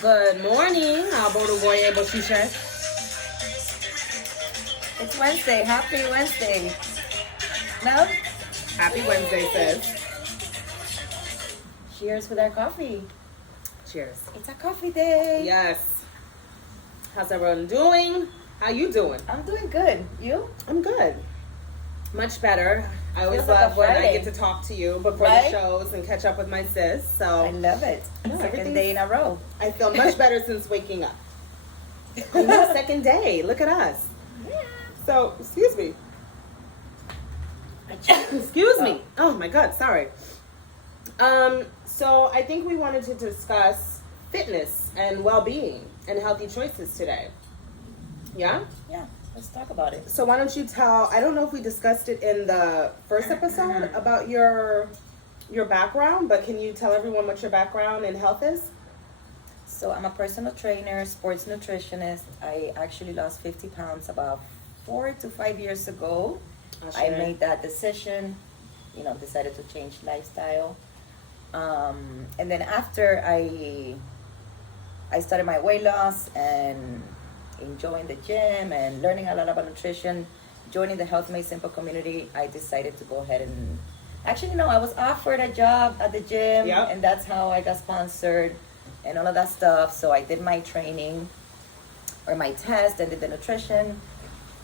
Good morning. Aborugoye Boshisha. It's Wednesday. Happy Wednesday. No? Happy Wednesday, sis. Cheers with our coffee. Cheers. It's a coffee day. Yes. How's everyone doing? How you doing? I'm doing good. You? I'm good. Much better. I always Feels like love a when I Friday. get to talk to you before the Right? shows and catch up with my sis. So I love it. No, Second everything's- day in a row. I feel much better since waking up. I know, second day. Look at us. Yeah. So, excuse me. Excuse me. Oh my God, sorry. So I think we wanted to discuss fitness and well-being and healthy choices today. Yeah? Yeah. Let's talk about it. So why don't you tell, I don't know if we discussed it in the first episode about your background, but can you tell everyone what your background in health is? So I'm a personal trainer, sports nutritionist. I actually lost 50 pounds about 4 to 5 years ago. I made that decision, decided to change lifestyle. And then after I started my weight loss and enjoying the gym and learning a lot about nutrition, joining the Health Made Simple community, I decided to go ahead and I was offered a job at the gym. Yep. And that's how I got sponsored and all of that stuff. So I did my training or my test and did the nutrition,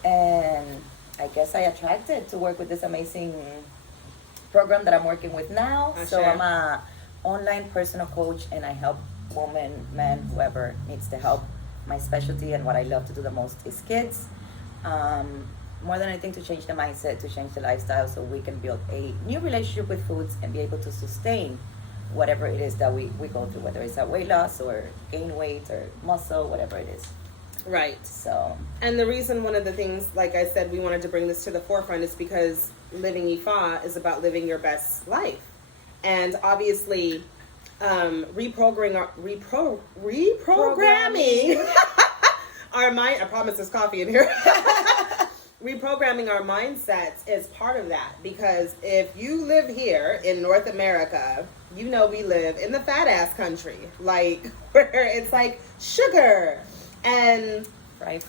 and I guess I attracted to work with this amazing program that I'm working with now. So I'm a online personal coach, and I help women, men, whoever needs the help. My specialty and what I love to do the most is kids. More than anything, to change the mindset, to change the lifestyle, so we can build a new relationship with foods and be able to sustain whatever it is that we go through, whether it's a weight loss or gain weight or muscle, whatever it is. Right. So, and the reason, one of the things, like I said, we wanted to bring this to the forefront is because living Ifa is about living your best life. And obviously, reprogramming our mind, I promise there's coffee in here. Reprogramming our mindsets is part of that, because if you live here in North America, we live in the fat ass country, like where it's like sugar and fried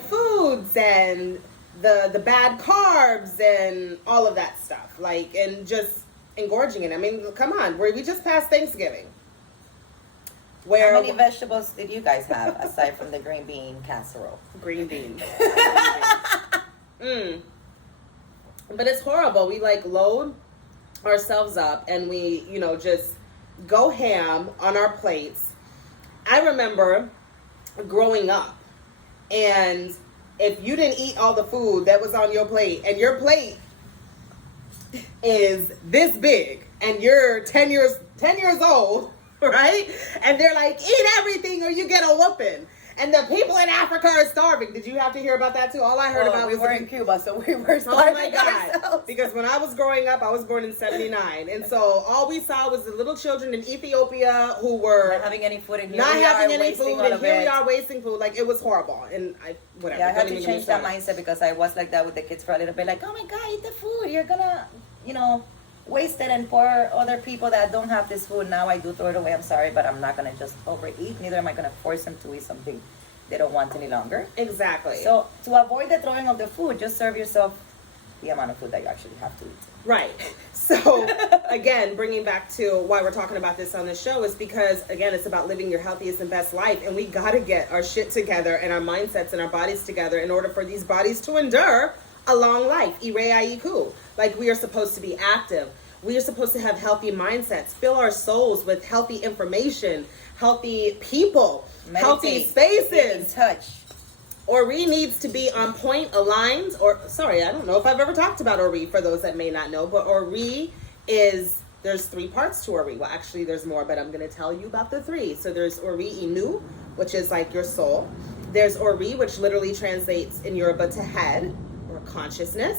foods and the bad carbs and all of that stuff, like, and just engorging it. I mean, come on, we just passed Thanksgiving. How many vegetables did you guys have aside from the green bean casserole? Green beans. But it's horrible. We load ourselves up and we, just go ham on our plates. I remember growing up, and if you didn't eat all the food that was on your plate, and your plate is this big, and you're 10 years old, right? And they're like, eat everything or you get a whooping. And the people in Africa are starving. Did you have to hear about that too? All I heard about was... we were in Cuba, so we were starving. Oh my God. Ourselves. Because when I was growing up, I was born in 79. And so all we saw was the little children in Ethiopia who were... Not having any food, and here not we having are any wasting food, all and of here it. we are wasting food. Like, it was horrible. And whatever. Yeah, I had Don't to even change get that me started. mindset, because I was like that with the kids for a little bit. Like, oh my God, eat the food. You're gonna, waste it, and for other people that don't have this food, now I do throw it away. I'm sorry, but I'm not gonna just overeat. Neither am I gonna force them to eat something they don't want any longer. Exactly. So to avoid the throwing of the food, just serve yourself the amount of food that you actually have to eat. Right. So, again, bringing back to why we're talking about this on the show is because, again, it's about living your healthiest and best life. And we got to get our shit together and our mindsets and our bodies together in order for these bodies to endure a long life. Ireiku. Like, we are supposed to be active. We are supposed to have healthy mindsets, fill our souls with healthy information, healthy people, Meditate, healthy spaces. Touch. Ori needs to be on point, aligned, I don't know if I've ever talked about Ori for those that may not know, but Ori there's 3 parts to Ori. Well, actually there's more, but I'm going to tell you about the 3. So there's Ori Inu, which is like your soul. There's Ori, which literally translates in Yoruba to head or consciousness.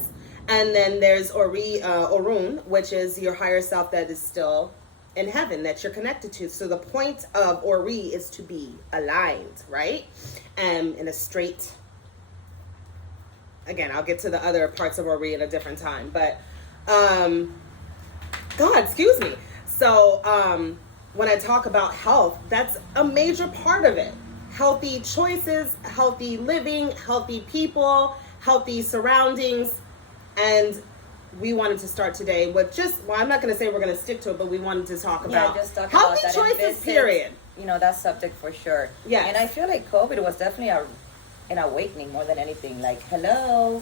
And then there's Orun, which is your higher self that is still in heaven, that you're connected to. So the point of Ori is to be aligned, right? In a straight... Again, I'll get to the other parts of Ori at a different time. But, God, excuse me. So, when I talk about health, that's a major part of it. Healthy choices, healthy living, healthy people, healthy surroundings. And we wanted to start today with I'm not going to say we're going to stick to it, but we wanted to talk about just talk healthy about that choices, period. That subject for sure. Yeah. And I feel like COVID was definitely an awakening more than anything. Like, hello,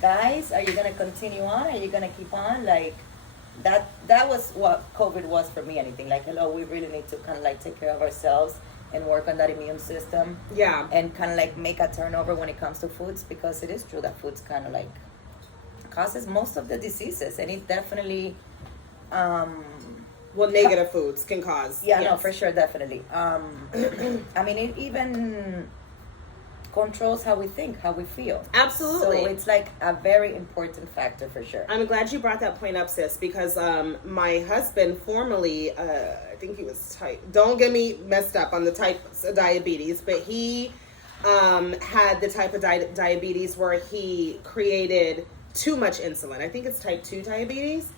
guys, are you going to continue on? Are you going to keep on? Like, that was what COVID was for me, anything. Like, hello, we really need to kind of like take care of ourselves and work on that immune system. Yeah. And kind of like make a turnover when it comes to foods, because it is true that foods kind of like causes most of the diseases, and it definitely negative foods can cause. Yeah, yes. No, for sure, definitely. I mean, it even controls how we think, how we feel. Absolutely. So it's like a very important factor for sure. I'm glad you brought that point up, sis, because my husband formerly, I think he was don't get me messed up on the types of diabetes, but he had the type of diabetes where he created too much insulin. I think it's type 2 diabetes.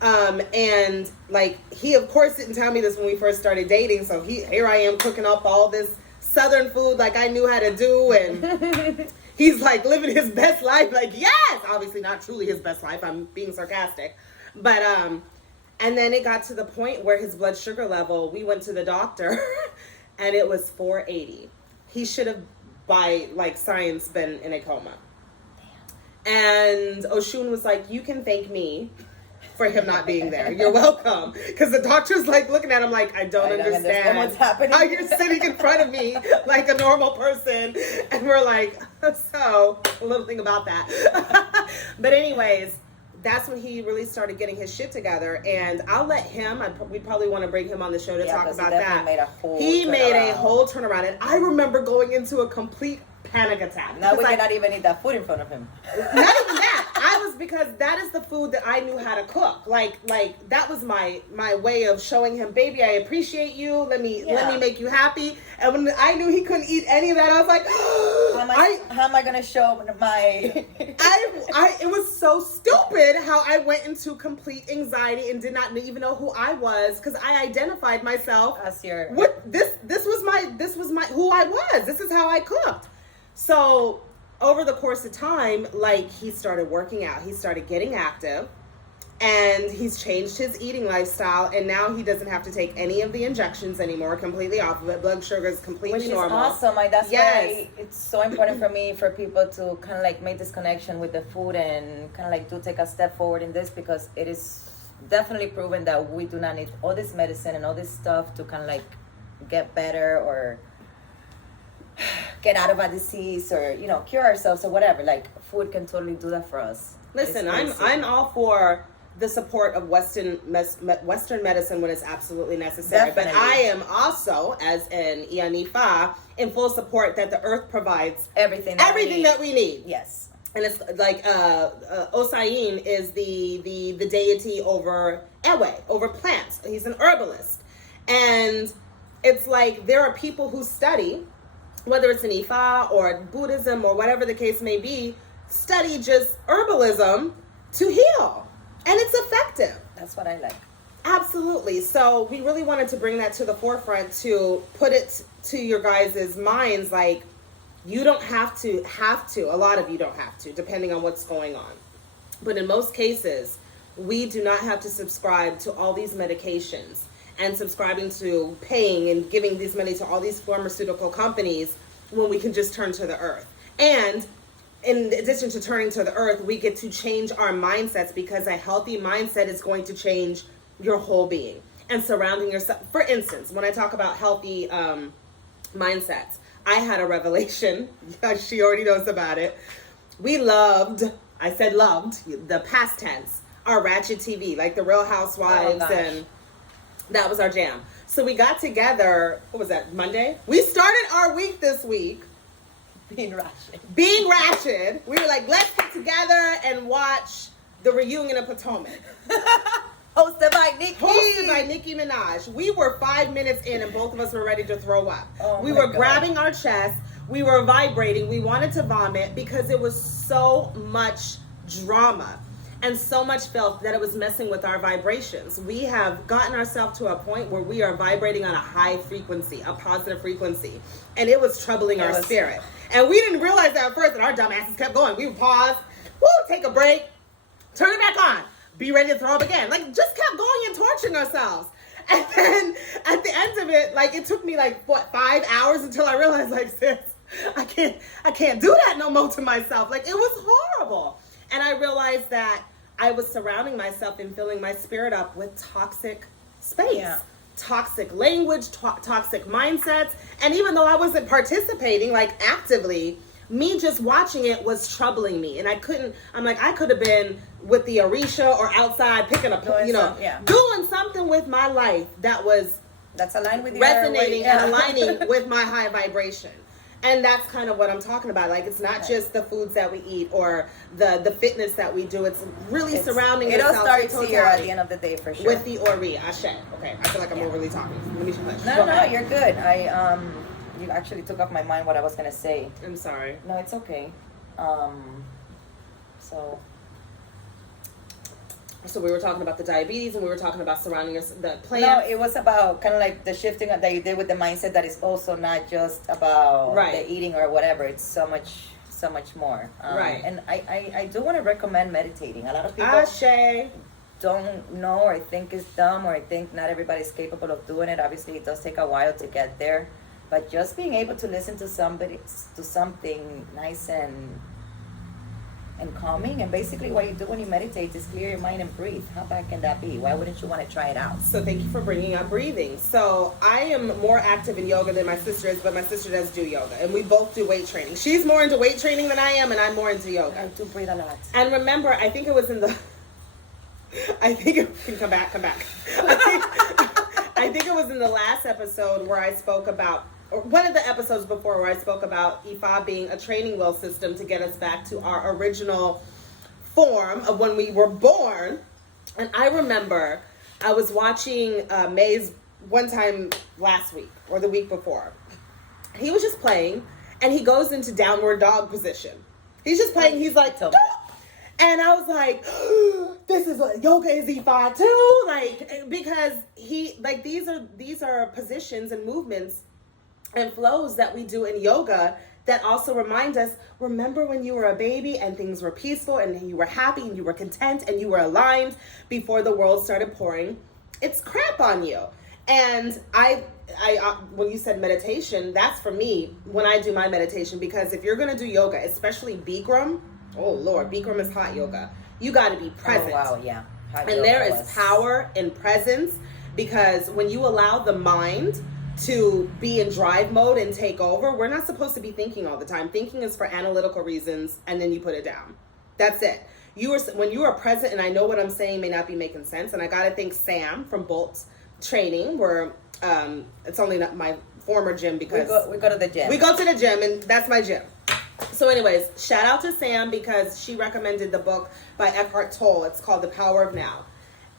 And like, he of course didn't tell me this when we first started dating. So here I am cooking up all this Southern food like I knew how to do. And he's like living his best life. Like, yes, obviously not truly his best life. I'm being sarcastic. But, and then it got to the point where his blood sugar level, we went to the doctor and it was 480. He should have by like science been in a coma. And Oshun was like, you can thank me for him not being there. You're welcome. Because the doctor's like looking at him like, I don't understand what's happening. how you're sitting in front of me like a normal person. And we're like, so, a little thing about that. But anyways, that's when he really started getting his shit together. And I'll let him, we probably want to bring him on the show to talk about that. He made a whole turnaround. And I remember going into a complete panic attack. Now we cannot even eat that food in front of him. Not even that. Because that is the food that I knew how to cook. Like that was my way of showing him, baby, I appreciate you. Let me make you happy. And when I knew he couldn't eat any of that, I was like, how am I gonna show my? It was so stupid how I went into complete anxiety and did not even know who I was, because I identified myself as your. This was my who I was. This is how I cooked. So over the course of time, like, he started working out, he started getting active, and he's changed his eating lifestyle, and now he doesn't have to take any of the injections anymore, completely off of it. Blood sugar is completely normal. Which is awesome. That's why it's so important for me, for people to kind of like make this connection with the food and kind of like do take a step forward in this, because it is definitely proven that we do not need all this medicine and all this stuff to kind of like get better or get out of a disease or cure ourselves or whatever. Like, food can totally do that for us. Listen, I'm all for the support of Western medicine when it's absolutely necessary. Definitely. But I am also, as an Ianifa, in full support that the earth provides everything that we need. Yes. And it's like Osain is the deity over Ewe, over plants. He's an herbalist. And it's like there are people who study, whether it's an Ifa or Buddhism or whatever the case may be, study just herbalism to heal. And it's effective. That's what I like. Absolutely. So we really wanted to bring that to the forefront, to put it to your guys' minds. Like, you don't have to, a lot of you don't have to, depending on what's going on. But in most cases, we do not have to subscribe to all these medications and subscribing to paying and giving this money to all these pharmaceutical companies when we can just turn to the earth. And in addition to turning to the earth, we get to change our mindsets, because a healthy mindset is going to change your whole being. And surrounding yourself, for instance, when I talk about healthy mindsets, I had a revelation. She already knows about it. We loved, the past tense, our Ratchet TV, like the Real Housewives, and that was our jam. So we got together, what was that, Monday? We started our week this week. Being ratchet. We were like, let's get together and watch the reunion of Potomac. Hosted by Nicki Minaj. We were 5 minutes in and both of us were ready to throw up. We were grabbing our chest. We were vibrating. We wanted to vomit because it was so much drama. and so much felt that it was messing with our vibrations. We have gotten ourselves to a point where we are vibrating on a high frequency, a positive frequency, and it was troubling our spirit. And we didn't realize that at first, and our dumbasses kept going. We would pause, take a break, turn it back on, be ready to throw up again. Like, just kept going and torturing ourselves. And then at the end of it, like, it took me 5 hours until I realized, like, sis, I can't do that no more to myself. Like, it was horrible. And I realized that I was surrounding myself and filling my spirit up with toxic space, toxic language, toxic mindsets. And even though I wasn't participating, like, actively, me just watching it was troubling me. And I could have been with the Orisha or outside picking up, doing something with my life that's aligned with resonating and aligning with my high vibration. And that's kind of what I'm talking about. Like, it's not just the foods that we eat or the fitness that we do. It's really surrounding it all starts here at the end of the day, for sure. With the Ori, Ashe. Okay, I feel like I'm overly talking. Let me finish. No, you're good. You actually took off my mind what I was going to say. I'm sorry. No, it's okay. So we were talking about the diabetes, and we were talking about surrounding the plants. No, it was about kind of like the shifting that you did with the mindset that is also not just about the eating or whatever. It's so much more. Right. And I do want to recommend meditating. A lot of people don't know or think it's dumb or think not everybody's capable of doing it. Obviously, it does take a while to get there. But just being able to listen to something nice and calming, and basically what you do when you meditate is clear your mind and breathe. How bad can that be? Why wouldn't you want to try it out? So thank you for bringing up breathing. So I am more active in yoga than my sister is, but my sister does do yoga, and we both do weight training. She's more into weight training than I am, and I'm more into yoga. I do breathe a lot. And remember, I think it was in the I think it can come back. I think it was in the last episode where I spoke about, or one of the episodes before, where I spoke about Ifa being a training wheel system to get us back to our original form of when we were born. And I remember I was watching Maze one time last week or the week before. He was just playing, and he goes into downward dog position. He's just playing. He's like, and I was like, this is what yoga is Ifa too, like, because these are positions and movements and flows that we do in yoga that also remind us, remember when you were a baby and things were peaceful and you were happy and you were content and you were aligned before the world started pouring its crap on you. And I when you said meditation, that's for me when I do my meditation, because if you're going to do yoga, especially Bikram, oh Lord, Bikram is hot yoga. You got to be present. Oh, wow, yeah. And there is power in presence, because when you allow the mind to be in drive mode and take over, we're not supposed to be thinking all the time. Thinking is for analytical reasons, and then you put it down. That's it. When you are present, and I know what I'm saying may not be making sense, and I got to thank Sam from Bolt's Training, where it's only not my former gym, because we go to the gym. We go to the gym, and that's my gym. So anyways, shout out to Sam, because she recommended the book by Eckhart Tolle. It's called The Power of Now.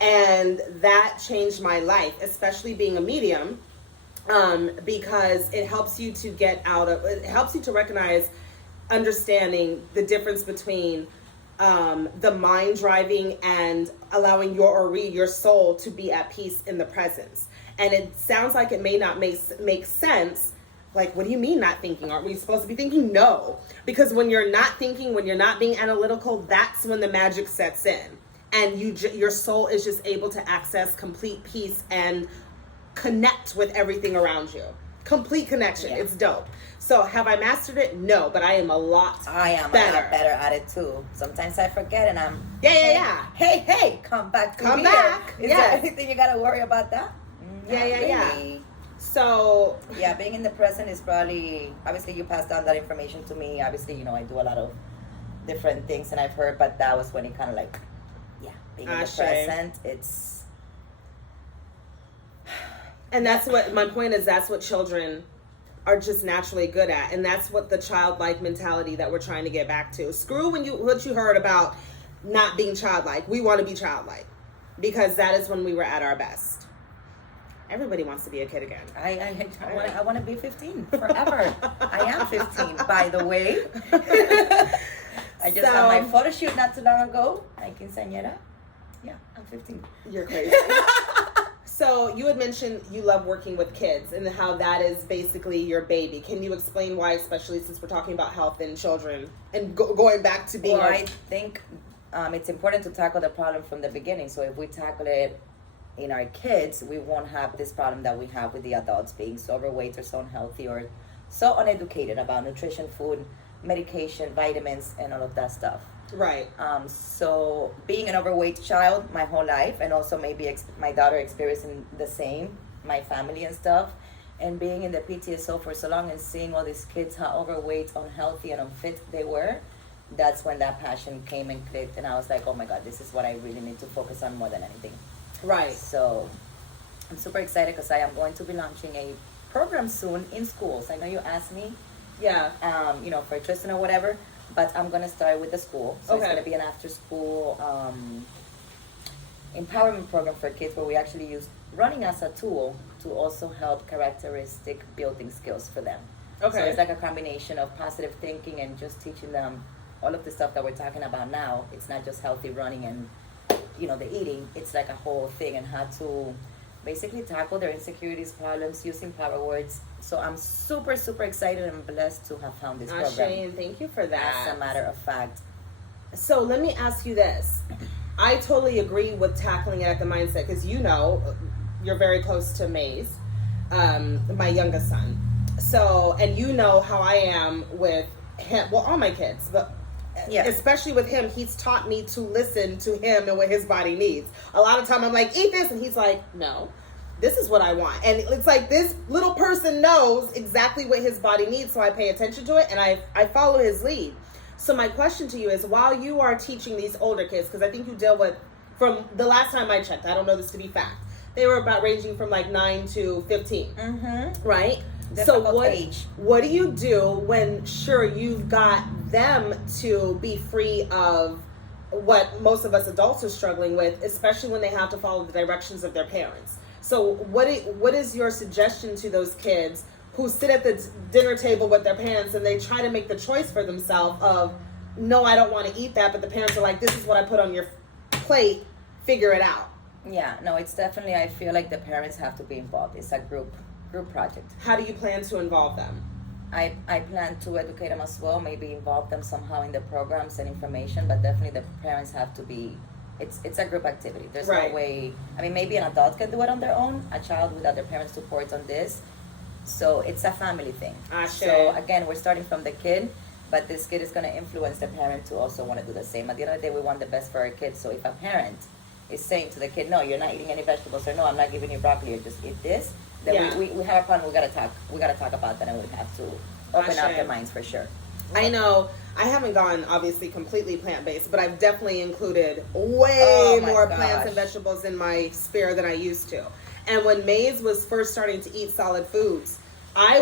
And that changed my life, especially being a medium, because it helps you to it helps you to recognize, understanding the difference between the mind driving and allowing your soul to be at peace in the presence. And it sounds like it may not make sense. Like, what do you mean not thinking? Aren't we supposed to be thinking? No. Because when you're not thinking, when you're not being analytical, that's when the magic sets in. And your soul is just able to access complete peace and connect with everything around you. Complete connection. Yeah. It's dope. So have I mastered it? No, but I am a lot better. I am a lot better at it too. Sometimes I forget, and I'm... Yeah. Hey, come back to here. Is there anything you got to worry about that? Yeah. So being in the present is probably, obviously you passed down that information to me. Obviously, I do a lot of different things, and I've heard, but that was when it kind of like, being in the present, it's... And that's what, my point is, that's what children are just naturally good at. And that's what the childlike mentality that we're trying to get back to. Screw what you heard about not being childlike. We want to be childlike, because that is when we were at our best. Everybody wants to be a kid again. I want to be 15 forever. I am 15, by the way. I just had my photo shoot not too long ago, my quinceañera. Yeah, I'm 15. You're crazy. So you had mentioned you love working with kids and how that is basically your baby. Can you explain why, especially since we're talking about health in children and going back to being... Well, I think it's important to tackle the problem from the beginning. So if we tackle it in our kids, we won't have this problem that we have with the adults being so overweight or so unhealthy or so uneducated about nutrition, food, medication, vitamins, and all of that stuff. Right. So being an overweight child my whole life, and also maybe my daughter experiencing the same, my family and stuff, and being in the PTSO for so long and seeing all these kids how overweight, unhealthy, and unfit they were, that's when that passion came and clicked, and I was like, oh my God, this is what I really need to focus on more than anything. Right. So I'm super excited because I am going to be launching a program soon in schools. I know you asked me, yeah, for Tristan or whatever, but I'm going to start with the school. So okay. It's going to be an after-school empowerment program for kids where we actually use running as a tool to also help characteristic building skills for them. Okay. So it's like a combination of positive thinking and just teaching them all of the stuff that we're talking about now. It's not just healthy running and, the eating. It's like a whole thing, and how to basically tackle their insecurities, problems, using power words. So I'm super, super excited and blessed to have found this program. Shane, thank you for that. As a matter of fact. So let me ask you this. I totally agree with tackling it at the mindset, because you're very close to Maze, my youngest son. So, and how I am with him, well, all my kids, but yeah, especially with him, he's taught me to listen to him and what his body needs. A lot of time I'm like, eat this, and he's like, no, this is what I want. And it's like this little person knows exactly what his body needs, so I pay attention to it, and I follow his lead. So my question to you is, while you are teaching these older kids, because I think you deal with, from the last time I checked, I don't know this to be fact, they were about ranging from like 9 to 15, right? Difficult age. What do you do when, sure, you've got them to be free of what most of us adults are struggling with, especially when they have to follow the directions of their parents? So what is your suggestion to those kids who sit at the dinner table with their parents and they try to make the choice for themselves of, no, I don't want to eat that, but the parents are like, this is what I put on your plate, figure it out? Yeah, no, it's definitely, I feel like the parents have to be involved. It's a group project. How do you plan to involve them? I plan to educate them as well, maybe involve them somehow in the programs and information, but definitely the parents have to be, it's a group activity. There's right. no way, maybe an adult can do it on their own, a child without their parents' support on this. So it's a family thing. So again, we're starting from the kid, but this kid is going to influence the parent to also want to do the same. At the end of the day, we want the best for our kids. So if a parent is saying to the kid, no, you're not eating any vegetables, or no, I'm not giving you broccoli, or just eat this, then we have a problem. We gotta talk about that, and we have to open up their minds for sure. I know I haven't gone obviously completely plant-based, but I've definitely included way more plants and vegetables in my sphere than I used to. And when Maze was first starting to eat solid foods, I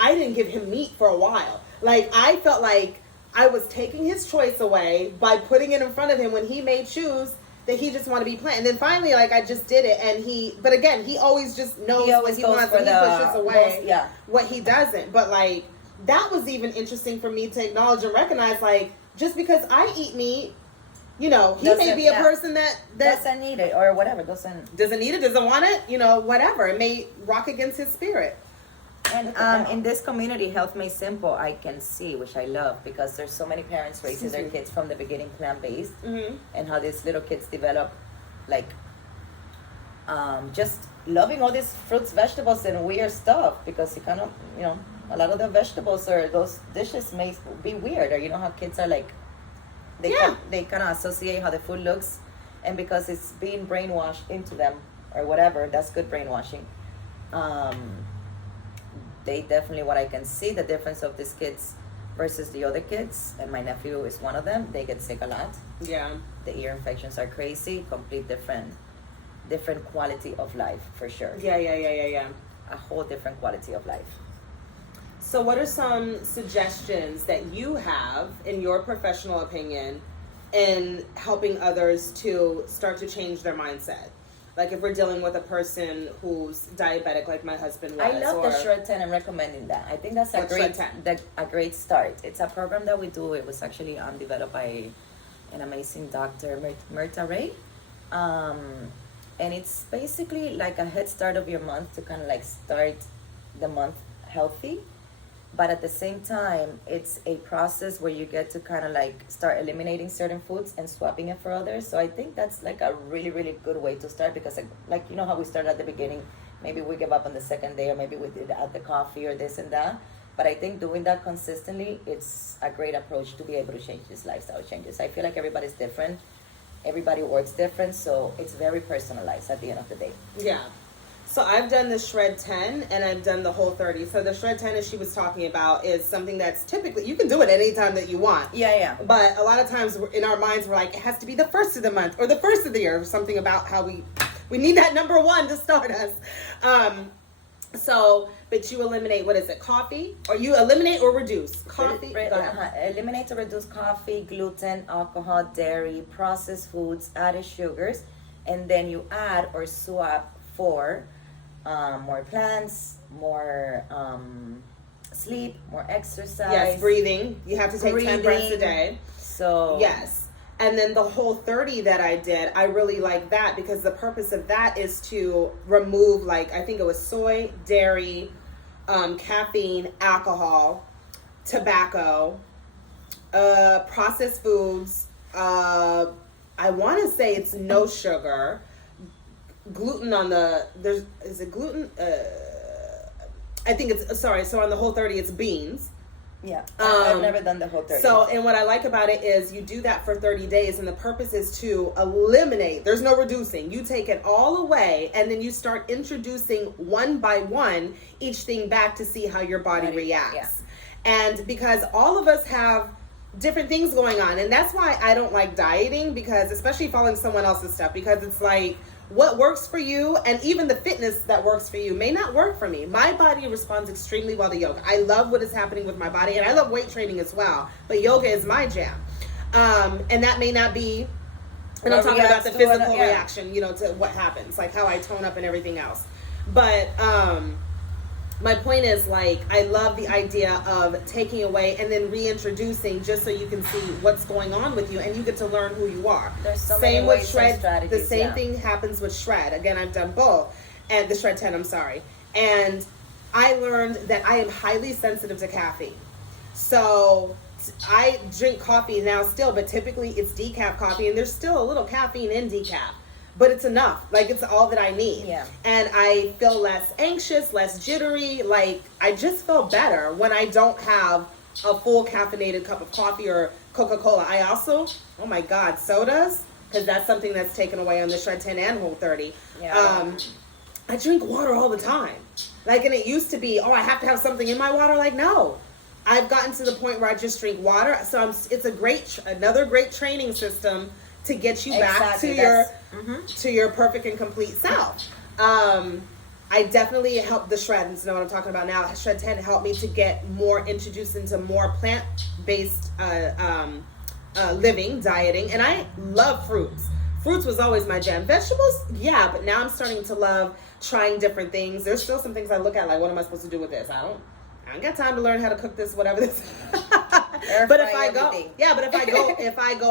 didn't give him meat for a while. Like, I felt like I was taking his choice away by putting it in front of him when he made choose that he just wanted to be plant. And then finally, like, I just did it, and but again, he always just knows what he wants, and he pushes away what he doesn't. But like, that was even interesting for me to acknowledge and recognize, like, just because I eat meat, he may be a person that doesn't need it, or whatever, doesn't need it, doesn't want it, whatever. It may rock against his spirit. And in this community, Health Made Simple, I can see, which I love, because there's so many parents raising their kids from the beginning plant-based, and how these little kids develop, like, just loving all these fruits, vegetables, and weird stuff, because you kind of, a lot of the vegetables or those dishes may be weird, or how kids are like, they kind of associate how the food looks, and because it's being brainwashed into them or whatever, that's good brainwashing. They definitely, what I can see, the difference of these kids versus the other kids, and my nephew is one of them. They get sick a lot. Yeah. The ear infections are crazy. Complete different quality of life, for sure. Yeah. A whole different quality of life. So what are some suggestions that you have, in your professional opinion, in helping others to start to change their mindset? Like, if we're dealing with a person who's diabetic, like my husband was. I love the Shred 10 and recommending that. I think that's a great start. It's a program that we do. It was actually developed by an amazing doctor, Myrta Ray. And it's basically like a head start of your month to kind of like start the month healthy. But at the same time, it's a process where you get to kind of like start eliminating certain foods and swapping it for others. So I think that's like a really, really good way to start, because like you know how we started at the beginning, maybe we give up on the second day, or maybe we did add the coffee or this and that. But I think doing that consistently, it's a great approach to be able to change these lifestyle changes. I feel like everybody's different. Everybody works different, so it's very personalized at the end of the day. Yeah. So I've done the Shred 10 and I've done the Whole 30. So the Shred 10, as she was talking about, is something that's typically, you can do it anytime that you want. Yeah. But a lot of times in our minds, we're like, it has to be the first of the month or the first of the year, or something about how we need that number one to start us. But you eliminate, what is it, coffee? Or you eliminate or reduce coffee? Eliminate or reduce coffee, gluten, alcohol, dairy, processed foods, added sugars, and then you add or swap for more plants, more sleep, more exercise. Yes, breathing. You have to take 10 breaths a day. So yes. And then the Whole 30 that I did, I really like that because the purpose of that is to remove, like, I think it was soy, dairy, caffeine, alcohol, tobacco, processed foods. I want to say it's no sugar. Gluten on is it gluten? I think it's, sorry, so on the Whole 30 it's beans. Yeah, I've never done the Whole 30. So, and what I like about it is you do that for 30 days, and the purpose is to eliminate. There's no reducing. You take it all away, and then you start introducing one by one each thing back to see how your body reacts. Yeah. And because all of us have different things going on, and that's why I don't like dieting, because especially following someone else's stuff, because it's like, what works for you, and even the fitness that works for you, may not work for me. My body responds extremely well to yoga. I love what is happening with my body, and I love weight training as well, but yoga is my jam. And that may not be, and I'm talking about the physical reaction, you know, to what happens, like how I tone up and everything else. But my point is, like, I love the idea of taking away and then reintroducing, just so you can see what's going on with you and you get to learn who you are. There's so many ways and strategies. The same thing happens with Shred. Again, I've done both. And the Shred 10, I'm sorry. And I learned that I am highly sensitive to caffeine. So I drink coffee now still, but typically it's decaf coffee, and there's still a little caffeine in decaf. But it's enough. Like, it's all that I need. Yeah. And I feel less anxious, less jittery. Like, I just feel better when I don't have a full caffeinated cup of coffee or Coca-Cola. I also, oh my God, sodas, because that's something that's taken away on the Shred 10 and Whole 30. Yeah. I drink water all the time. Like, and it used to be, oh, I have to have something in my water. Like, no. I've gotten to the point where I just drink water. So it's another great training system to get you back to your perfect and complete self. I definitely helped the Shred, and so know what I'm talking about now. Shred 10 helped me to get more introduced into more plant-based living, dieting, and I love fruits. Fruits was always my jam. Vegetables, yeah, but now I'm starting to love trying different things. There's still some things I look at like, what am I supposed to do with this? I ain't got time to learn how to cook this, whatever this. But if I go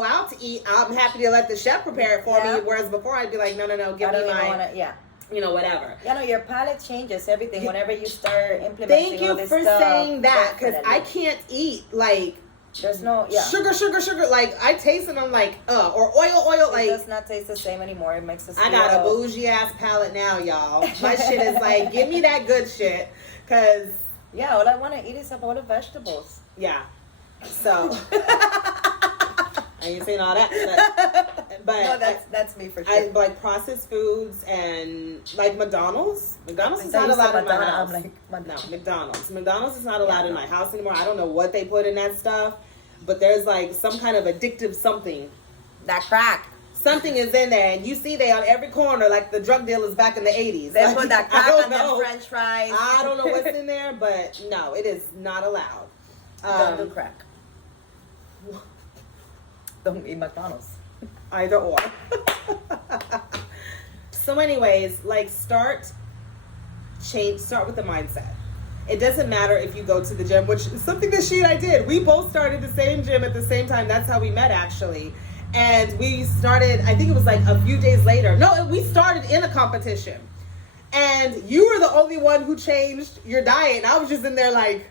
out to eat, I'm happy to let the chef prepare it for me. Whereas before I'd be like, no, give me my, you know, whatever. You know, your palate changes everything whenever you start implementing. Thank you for saying that, because I can't eat like there's no sugar. Like, I taste it, I'm like, or oil. Like, it does not taste the same anymore. It makes us. I got a bougie ass palate now, y'all. My shit is like, give me that good shit, because all I want to eat is a bowl of vegetables. Yeah. So I ain't saying all that, but no, that's me for sure. I like processed foods and like McDonald's. McDonald's is not allowed in my house. No, McDonald's. McDonald's is not allowed in my house anymore. I don't know what they put in that stuff, but there's like some kind of addictive something. That crack. Something is in there, and you see they on every corner, like the drug dealers back in the 80s. They put that crack on the French fries. I don't know what's in there, but no, it is not allowed. Don't do crack. Don't eat McDonald's. Either or. So anyways, like, start with the mindset. It doesn't matter if you go to the gym, which is something that she and I did. We both started the same gym at the same time. That's how we met, actually. And we started, I think it was like a few days later. No, we started in a competition. And you were the only one who changed your diet. And I was just in there like,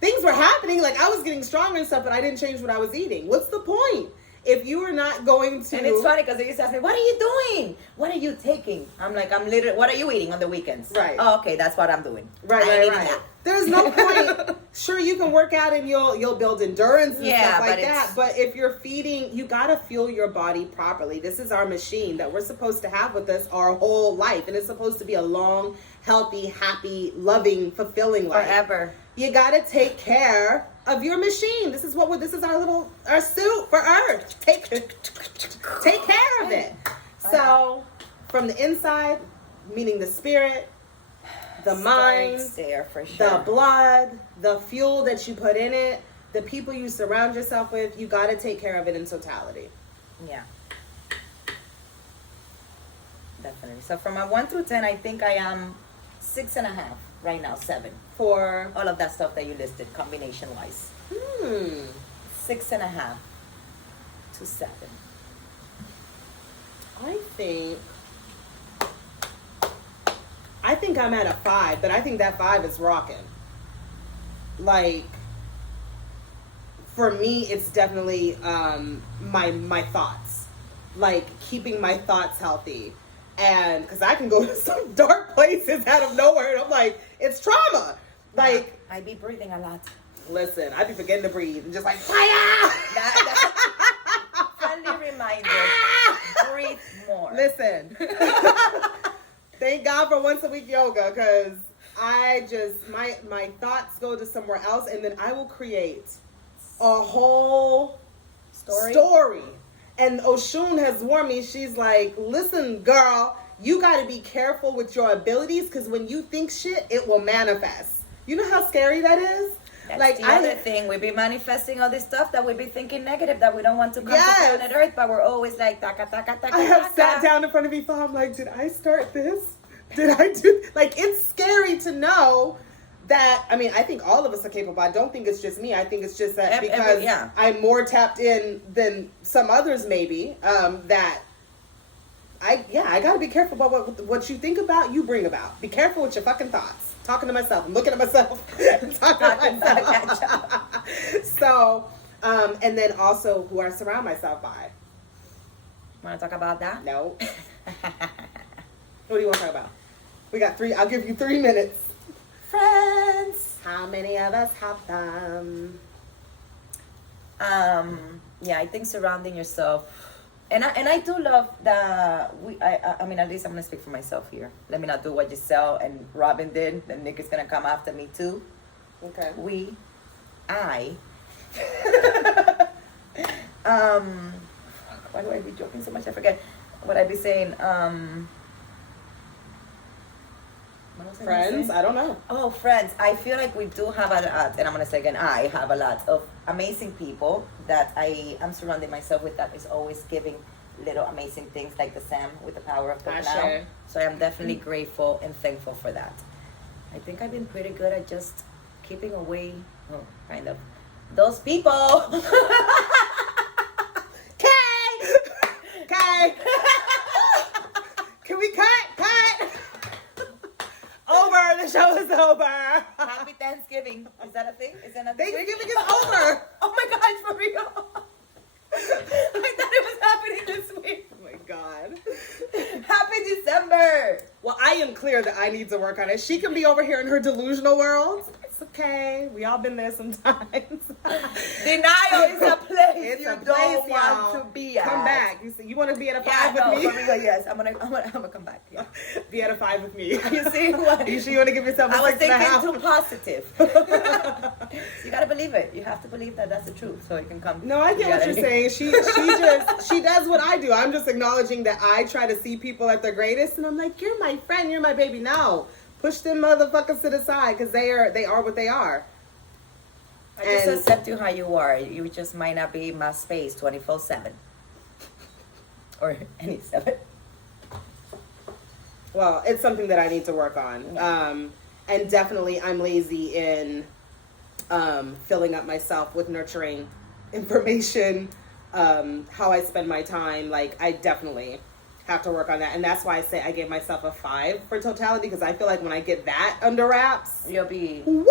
things were happening. Like, I was getting stronger and stuff, but I didn't change what I was eating. What's the point? If you are not going to... And it's funny because they used to ask me, what are you doing? What are you taking? I'm like, I'm literally, what are you eating on the weekends? Right. Oh, okay, that's what I'm doing. Right. There's no point. Sure, you can work out and you'll build endurance and stuff like that. But if you're feeding, you got to fuel your body properly. This is our machine that we're supposed to have with us our whole life. And it's supposed to be a long, healthy, happy, loving, fulfilling life. Forever. You got to take care of your machine. This is our suit for Earth. Take care of it. So, from the inside, meaning the spirit, the mind, there for sure. the blood, the fuel that you put in it, the people you surround yourself with, you got to take care of it in totality. Yeah. Definitely. So from a 1 through 10, I think I am 6.5 right now, 7. For all of that stuff that you listed, combination-wise. 6.5 to 7. I think I'm at a 5, but I think that 5 is rocking. Like, for me, it's definitely my thoughts. Like, keeping my thoughts healthy. And because I can go to some dark places out of nowhere, and I'm like, it's trauma. Like, I be breathing a lot. Listen, I be forgetting to breathe and just like, fire! Friendly reminder. Breathe more. Listen. Thank God for once a week yoga, because I just, my thoughts go to somewhere else, and then I will create a whole story. And Oshun has warned me, she's like, listen, girl, you got to be careful with your abilities, because when you think shit, it will manifest. You know how scary that is? That's like the other thing. We be manifesting all this stuff that we be thinking negative, that we don't want to come to planet Earth, but we're always like, taka, taka, taka, I have sat down in front of me, I'm like, did I start this? Did I do? Like, it's scary to know that, I mean, I think all of us are capable. I don't think it's just me. I think it's just that because I'm more tapped in than some others maybe, that I got to be careful about what you think about, you bring about. Be careful with your fucking thoughts. Talking to myself. I'm looking at myself. Talking to myself. So, and then also who I surround myself by. Want to talk about that? No. What do you want to talk about? We got 3. I'll give you 3 minutes. Friends. How many of us have them? Yeah, I think surrounding yourself. And I do love that I mean, at least I'm going to speak for myself here. Let me not do what Giselle and Robin did. Then Nick is going to come after me too. Okay. Why do I be joking so much? I forget what I'd be saying. Friends? I don't know. Oh, friends. I feel like we do have a lot, and I'm going to say again, I have a lot of amazing people that I am surrounding myself with, that is always giving little amazing things, like the Sam with the power of the now. So I am definitely grateful and thankful for that. I think I've been pretty good at just keeping away, kind of, those people. Okay. Can we cut? Over. The show is over. Happy Thanksgiving. Is that a thing? Is that a thing? Thanksgiving is over. Oh my gosh, for real. I thought it was happening this week. Oh my God. Happy December. Well, I am clear that I need to work on it. She can be over here in her delusional world. It's okay. We all been there sometimes. Denial is a place you don't want to be at. Come back. You want to be at a 5 with me? For real, yes. I'm gonna come back. Yeah. Be at a 5 with me. You see what? You sure you want to give yourself a 6.5? I was thinking too positive. You gotta believe it. You have to believe that that's the truth, so it can come. No, I get what you're saying. She does what I do. I'm just acknowledging that I try to see people at their greatest, and I'm like, you're my friend, you're my baby. No, push them motherfuckers to the side, because they are what they are. I just accept you how you are. You just might not be in my space 24/7 or any 7. Well, it's something that I need to work on. And definitely I'm lazy in filling up myself with nurturing information, how I spend my time. Like, I definitely have to work on that. And that's why I say I gave myself a 5 for totality, because I feel like when I get that under wraps, You'll be. woo!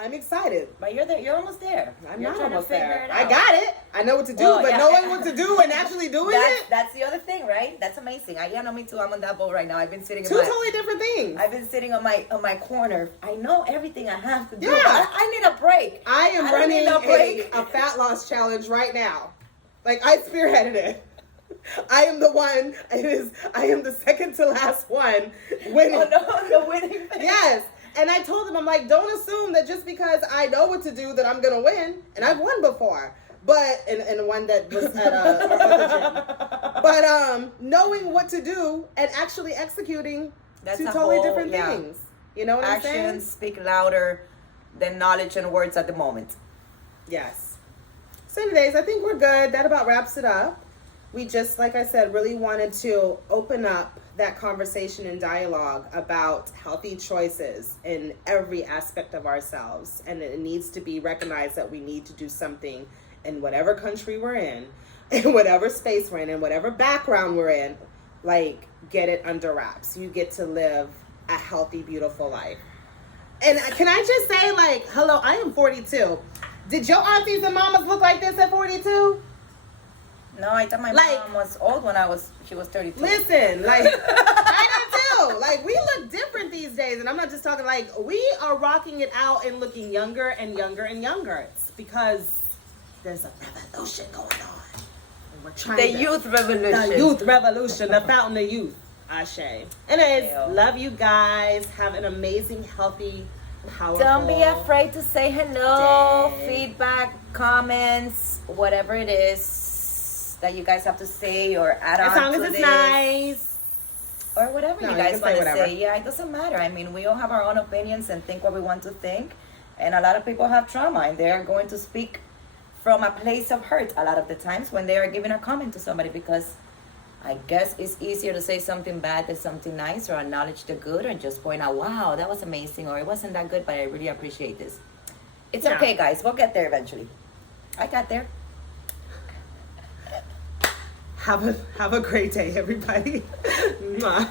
I'm excited. But you're there. You're almost there. I'm You're not trying to almost figure there. it I out. got it. I know what to do, Well, but yeah. knowing what to do and actually doing it. That's the other thing, right? That's amazing. Yeah, no, me too. I'm on that boat right now. I've been sitting in Two totally different things. I've been sitting on my corner. I know everything I have to do. Yeah. I need a break. I am don't need running no break. a fat loss challenge right now. Like, I spearheaded it. I am the one. I am the second to last one winning. Oh, no, the winning thing. Yes. And I told him, I'm like, don't assume that just because I know what to do that I'm gonna win. And I've won before, but in one that was at our other gym. But knowing what to do and actually executing, That's two a totally whole- different yeah. things. You know what I'm saying? Actions speak louder than knowledge and words at the moment. Yes. So anyways, I think we're good. That about wraps it up. We just, like I said, really wanted to open up that conversation and dialogue about healthy choices in every aspect of ourselves. And it needs to be recognized that we need to do something in whatever country we're in whatever space we're in whatever background we're in, like, get it under wraps. You get to live a healthy, beautiful life. And can I just say, like, hello, I am 42. Did your aunties and mamas look like this at 42? No, I thought my mom was old when she was 32. Listen, like, I did too. Like, we look different these days. And I'm not just talking, like, we are rocking it out and looking younger and younger and younger. It's because there's a revolution going on. And we're trying The youth revolution. The youth revolution, the fountain of youth. Ashe. Anyways, Ew. love you guys. Have an amazing, healthy, powerful. Don't be afraid to say hello, day. feedback, comments, whatever it is that you guys have to say or add on As long to as it's this. nice. Or whatever No, you you guys can want say to whatever. say. Yeah, it doesn't matter. I mean, we all have our own opinions and think what we want to think. And a lot of people have trauma and they are going to speak from a place of hurt a lot of the times when they are giving a comment to somebody, because I guess it's easier to say something bad than something nice, or acknowledge the good, or just point out, wow, that was amazing, or it wasn't that good, but I really appreciate this. It's Yeah. okay, guys. We'll get there eventually. I got there. Have a great day, everybody. Mwah.